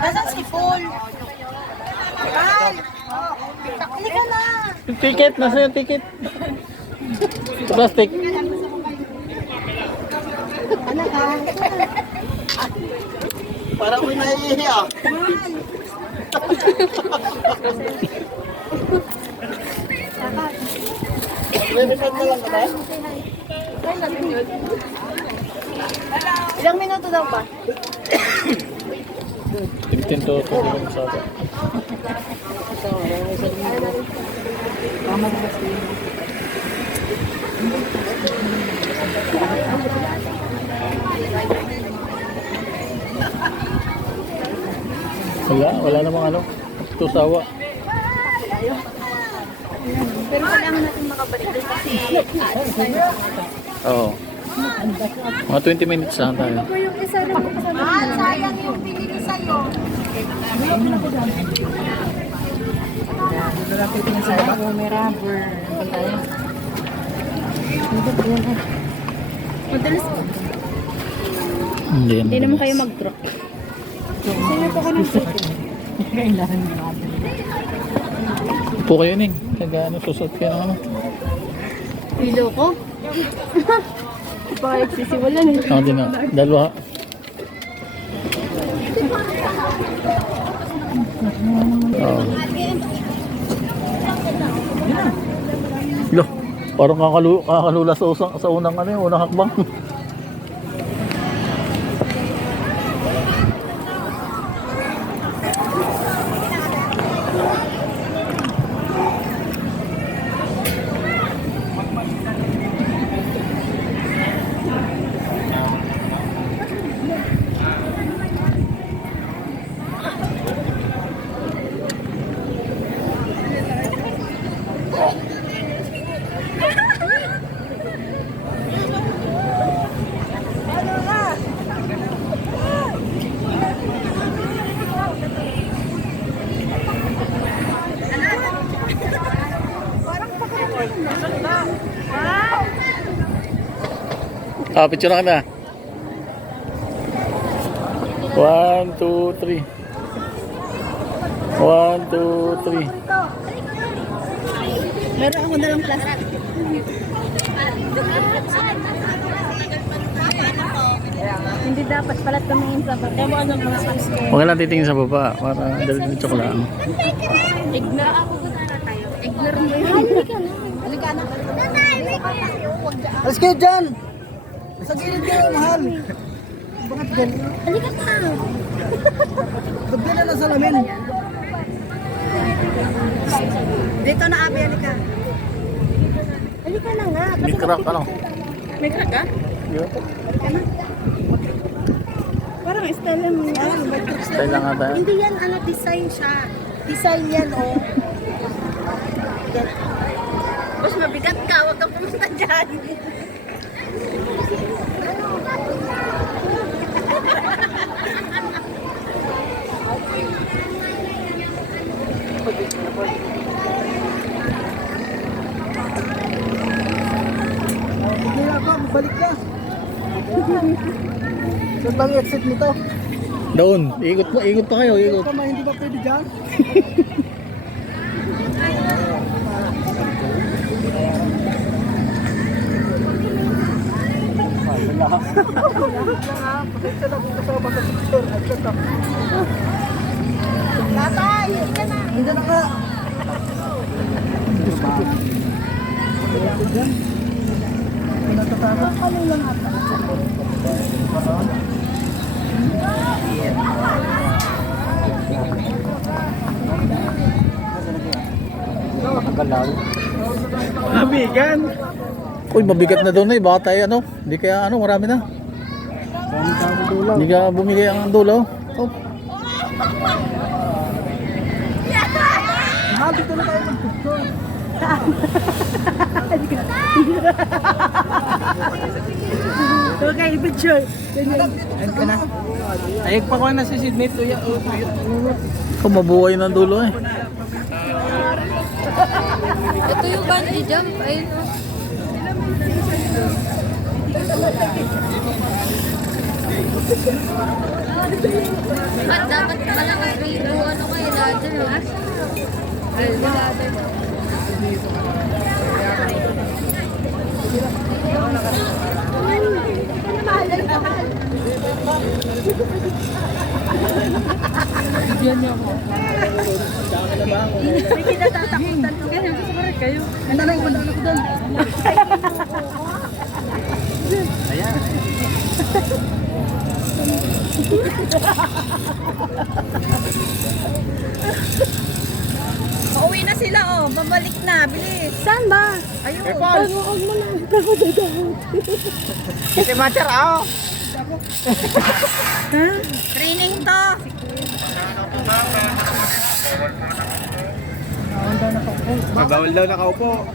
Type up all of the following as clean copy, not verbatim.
Nasaan si Paul? Paul! Halika na! Yung ticket, nasa yung ticket? Sa plastic. Ano ka? Parang may naiihi ah. Re-record na lang ka Ilang minuto daw ba? 15 to 20 minutes ata. Wala namang ano, tusawa. Pero kailangan natin makabalik doon kasi Oo. Mga 20 minutes lang tayo. yung isa na sayang yung pinili sa'yo. May rubber. Madalas ko. Hindi naman kayo mag-drop. Sino po ka ng kailangan nyo. po kayo ning. Kaya ano, susot kayo ng ano. Pilo ko? Baka nagsisiwalan eh. Ako din na. Dalawa. Oo. Loh, parang kakalula sa unang ano yung unang hakbang. Ah, picture na ka na. 1, 2, 3. 1, 2, 3. Meron ako dalang plastic. Hindi dapat pala tumingin sa baba. Ano mga subscribe? Huwag lang titingin sa baba para diretso ko lang. Ignore ako tayo. Ignore mo yun. Halika na. Halika na. Alas kayo dyan! Sa gilid kayo, mahal! Bakit dyan? Halika na. Ba't ka na nasa lamin? Dito na, Abi. Halika. Halika na nga. May crack ano? May crack ka? Halika na. Parang style mo yan. Style lang ata. Hindi yan, ano, design siya. Design yan, oh. Yan. Mas mabigat ka, huwag kang pumunta dyan. Hindi ako, balik ka! Saan bang exit nito? Doon, ikot pa kayo, ikot. Tama, hindi ba pwede dyan? Pasensya na kung kasama sa picture. Tatay, halika na. Hindi na ka! Ano lang ata? Ilaw. Uy, mabigat na doon na eh. Baka tayo ano. Hindi kaya ano, marami na. Dami dulo. Hindi ka bumigay ang dulo. Oh. Mahal, dito na tayo mag-picture. Okay, picture. Ayun ka na. Ayag pa ko na si Sydney. Tuya. Kung mabuhay ng dulo eh. Ito yung bungee jump. Ayun o. At dapat pala kay Rico, ano kayo natin o? May kinatatakutan ko. Ganyan, gusto ko rin kayo. Ano na yung ko doon? Pauwi na sila, oh. Babalik na. Bilis. Saan ba? Ayun. Huwag mo na. Kasi mater, oh. Training to. Bawal daw nakaupo.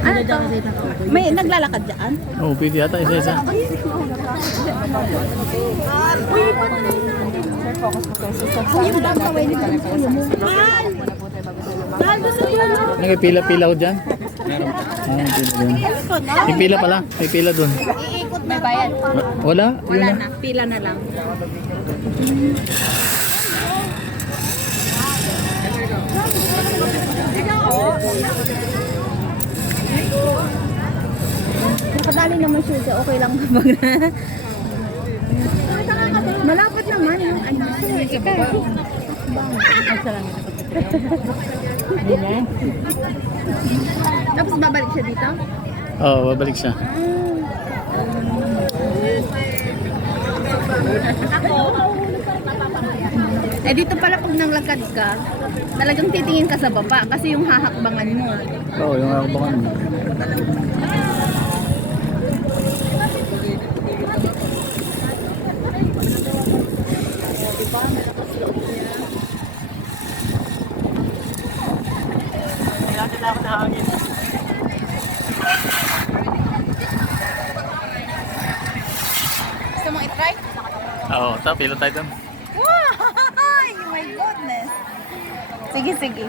Ano to? May naglalakad dyan? Oo, pwede yata isa-isa. Yung daw kaway nito. Mahal! Mahal, gusto ko yun. May pila-pila ko dyan. Ah, pila dyan. May pila pala. May pila dun. Iikot na bayad. Wala? Wala Yun na. Pila na lang. Nakadali naman siya. Okay lang kapag na. Malapit naman yung ano. Tapos babalik siya dito? Oo, babalik siya. Eh dito pala pag nanglakad ka, talagang titingin ka sa baba kasi yung hahakbangan mo. Oo, yung akabangan mo. Gusto mong itry? Oo, pila tayo dun. Wow! My goodness! Sige, sige.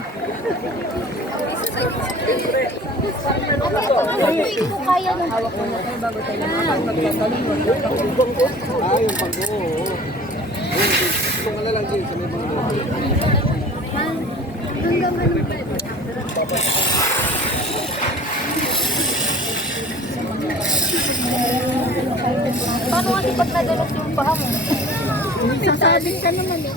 Hindi ko kaya nung paano nga di pag nadalas yung paa mo? Sasabing ka naman eh.